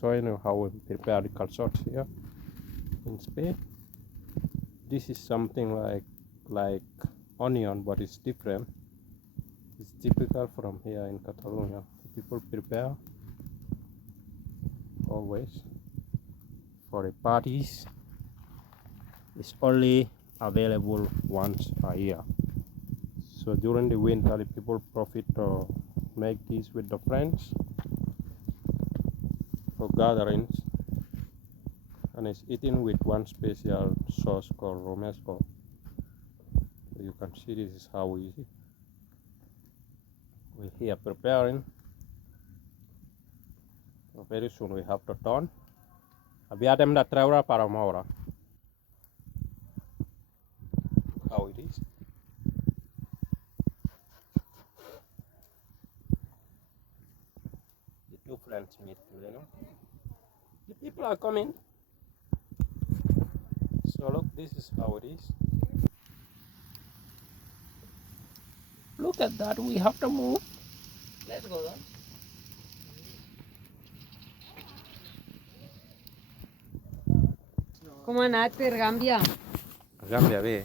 showing you how we prepare the calçots here in Spain. This is something like onion, but it's different. It's typical from here in Catalonia. People prepare always for the parties. It's only available once a year. So during the winter, the people profit to make this with the friends for gatherings, and it's eaten with one special sauce called romesco. So you can see this is how we eat it. We're here preparing. So very soon we have to turn. Abbiamo da treure per moure. How it is. The two friends meet together. The people are coming. So look, this is how it is. Look at that, we have to move. Let's go then. Com ha anat per Gàmbia? Gàmbia bé.